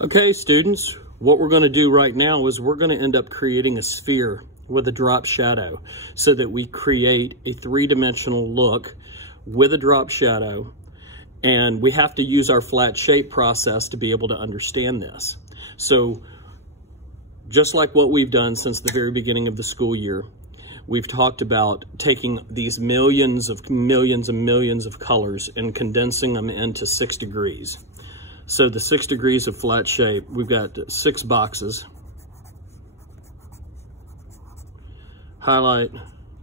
Okay, students, what we're going to do right now is we're going to end up creating a sphere with a drop shadow so that we create a three-dimensional look with a drop shadow, and we have to use our flat shape process to be able to understand this. So just like what we've done since the very beginning of the school year, we've talked about taking these millions and millions of colors and condensing them into 6 degrees. So the 6 degrees of flat shape, we've got 6 boxes. Highlight,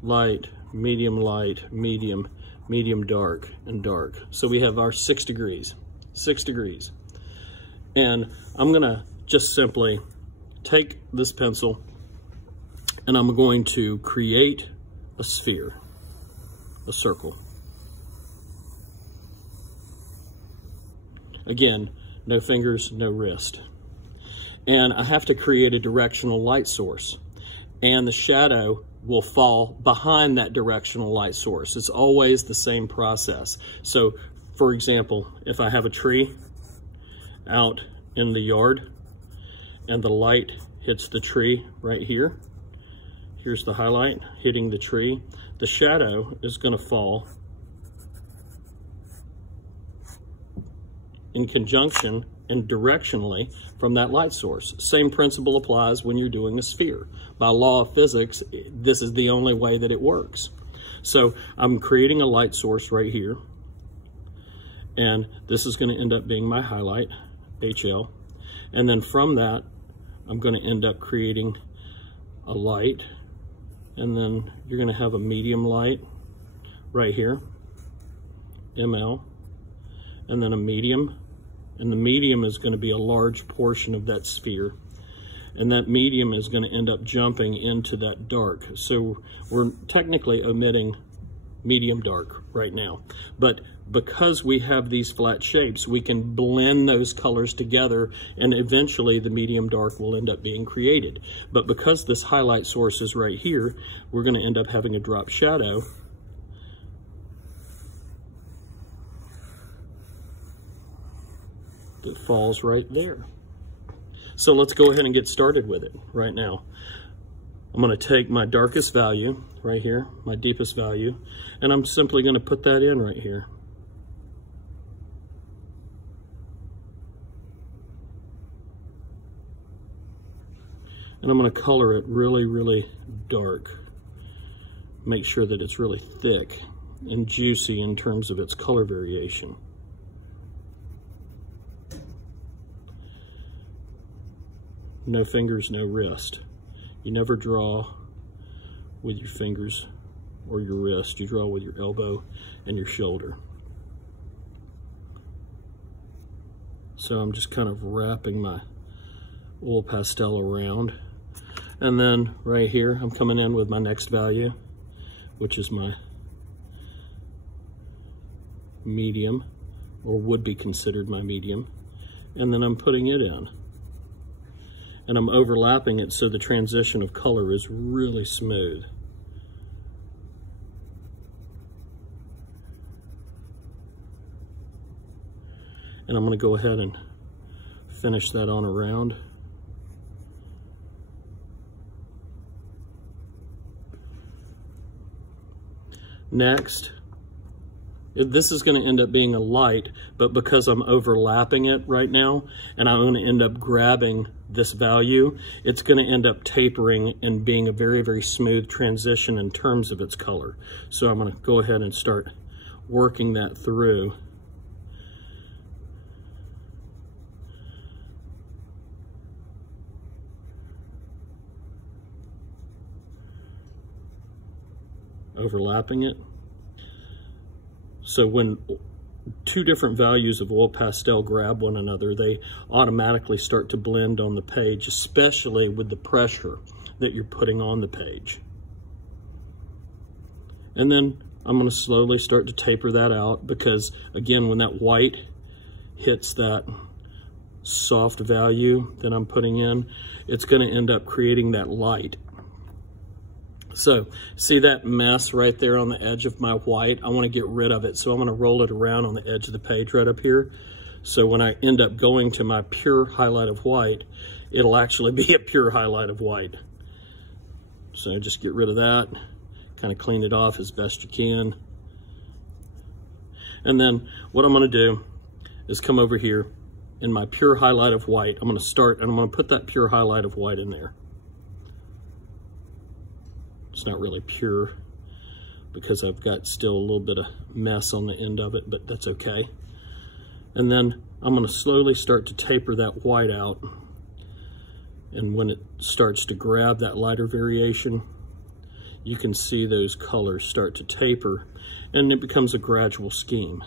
light, medium, medium dark, and dark. So we have our 6 degrees, 6 degrees. And I'm gonna just simply take this pencil and I'm going to create a sphere, a circle. Again, no fingers, no wrist. And I have to create a directional light source. And the shadow will fall behind that directional light source. It's always the same process. So, for example, if I have a tree out in the yard and the light hits the tree right here, here's the highlight hitting the tree, the shadow is going to fall in conjunction and directionally from that light source. Same principle applies when you're doing a sphere. By law of physics, this is the only way that it works. So I'm creating a light source right here, and this is going to end up being my highlight, HL. And then from that, I'm going to end up creating a light, and then you're going to have a medium light right here, ML, and then a medium. And the medium is going to be a large portion of that sphere. And that medium is going to end up jumping into that dark. So we're technically omitting medium dark right now. But because we have these flat shapes, we can blend those colors together, and eventually the medium dark will end up being created. But because this highlight source is right here, we're going to end up having a drop shadow that falls right there. So let's go ahead and get started with it right now. I'm going to take my darkest value right here, my deepest value, and I'm simply going to put that in right here. And I'm going to color it really, really dark. Make sure that it's really thick and juicy in terms of its color variation. No fingers, no wrist. You never draw with your fingers or your wrist. You draw with your elbow and your shoulder. So I'm just kind of wrapping my oil pastel around. And then right here, I'm coming in with my next value, which is my medium, or would be considered my medium. And then I'm putting it in. And I'm overlapping it so the transition of color is really smooth. And I'm going to go ahead and finish that on around. Next, this is going to end up being a light, but because I'm overlapping it right now, and I'm going to end up grabbing this value, it's going to end up tapering and being a very, very smooth transition in terms of its color. So I'm going to go ahead and start working that through. Overlapping it. So when two different values of oil pastel grab one another, they automatically start to blend on the page, especially with the pressure that you're putting on the page. And then I'm going to slowly start to taper that out, because again, when that white hits that soft value that I'm putting in, it's going to end up creating that light. So see that mess right there on the edge of my white? I want to get rid of it, so I'm going to roll it around on the edge of the page right up here So when I end up going to my pure highlight of white, it'll actually be a pure highlight of white. So just get rid of that, kind of clean it off as best you can. And then what I'm gonna do is come over here in my pure highlight of white. I'm gonna start and I'm gonna put that pure highlight of white in there. It's not really pure because I've got still a little bit of mess on the end of it, but that's okay. And then I'm gonna slowly start to taper that white out. And when it starts to grab that lighter variation, you can see those colors start to taper and it becomes a gradual scheme.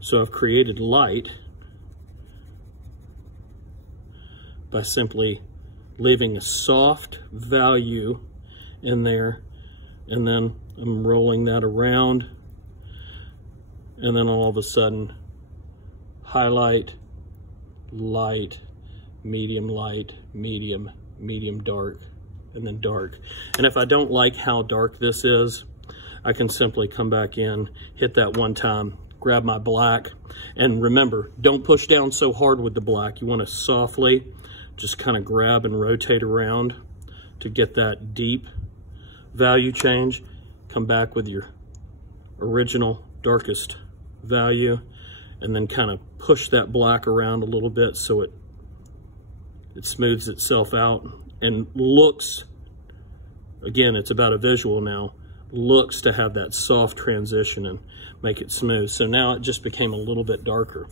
So I've created light by simply leaving a soft value in there, and then I'm rolling that around, and then all of a sudden highlight, light, medium, medium dark, and then dark. And if I don't like how dark this is, I can simply come back in, hit that one time, grab my black, and remember, don't push down so hard with the black. You want to softly just kind of grab and rotate around to get that deep value change. Come back with your original darkest value, and then kind of push that black around a little bit so it smooths itself out and looks, again, it's about a visual now, looks to have that soft transition and make it smooth. So now it just became a little bit darker.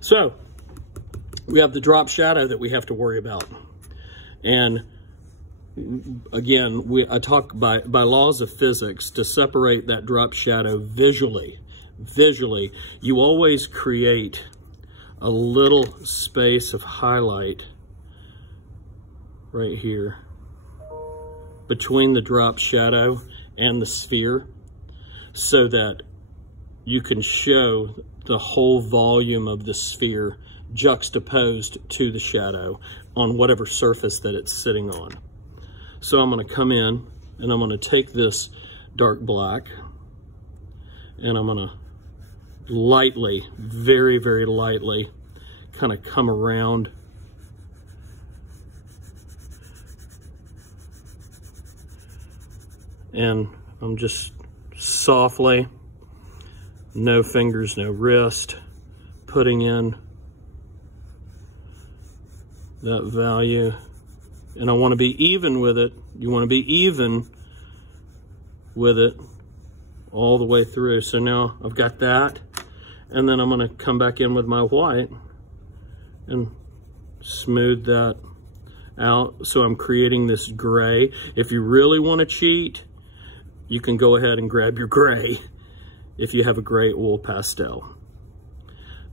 So we have the drop shadow that we have to worry about. And again, I talk by laws of physics to separate that drop shadow visually. Visually, you always create a little space of highlight right here between the drop shadow and the sphere so that you can show the whole volume of the sphere juxtaposed to the shadow on whatever surface that it's sitting on. So I'm going to come in and I'm going to take this dark black and I'm going to lightly, very, very lightly kind of come around and I'm just softly, no fingers, no wrist, putting in that value. And I want to be even with it. You want to be even with it all the way through. So now I've got that, and then I'm going to come back in with my white and smooth that out. So I'm creating this gray. If you really want to cheat, you can go ahead and grab your gray if you have a gray oil pastel.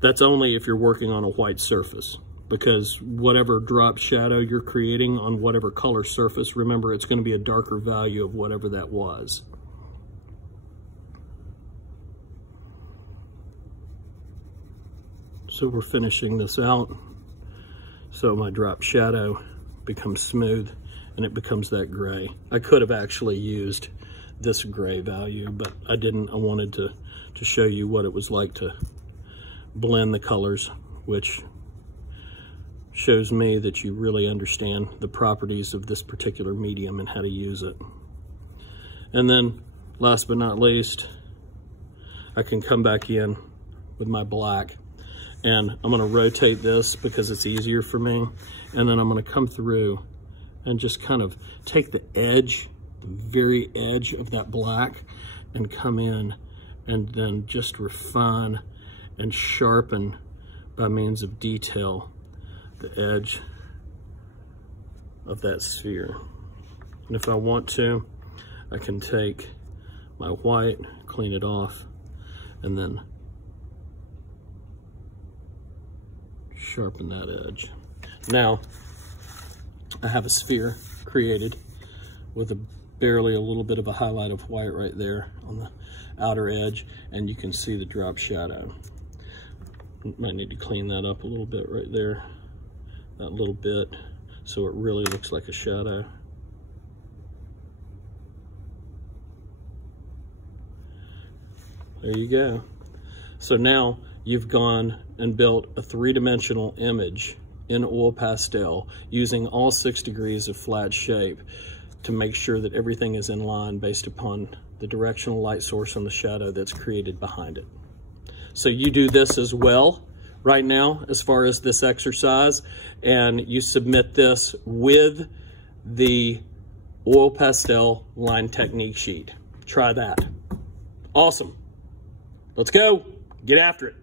That's only if you're working on a white surface, because whatever drop shadow you're creating on whatever color surface, remember, it's going to be a darker value of whatever that was. So we're finishing this out. So my drop shadow becomes smooth and it becomes that gray. I could have actually used this gray value, but I didn't. I wanted to show you what it was like to blend the colors, which shows me that you really understand the properties of this particular medium and how to use it. And then last but not least, I can come back in with my black and I'm going to rotate this because it's easier for me. And then I'm going to come through and just kind of take the edge, the very edge of that black, and come in and then just refine and sharpen by means of detail the edge of that sphere. And if I want to, I can take my white, clean it off, and then sharpen that edge. Now, I have a sphere created with barely a little bit of a highlight of white right there on the outer edge, and you can see the drop shadow. Might need to clean that up a little bit right there, that little bit, so it really looks like a shadow. There you go. So now you've gone and built a three-dimensional image in oil pastel using all 6 degrees of flat shape to make sure that everything is in line based upon the directional light source and the shadow that's created behind it. So you do this as well right now as far as this exercise, and you submit this with the oil pastel line technique sheet. Try that. Awesome. Let's go. Get after it.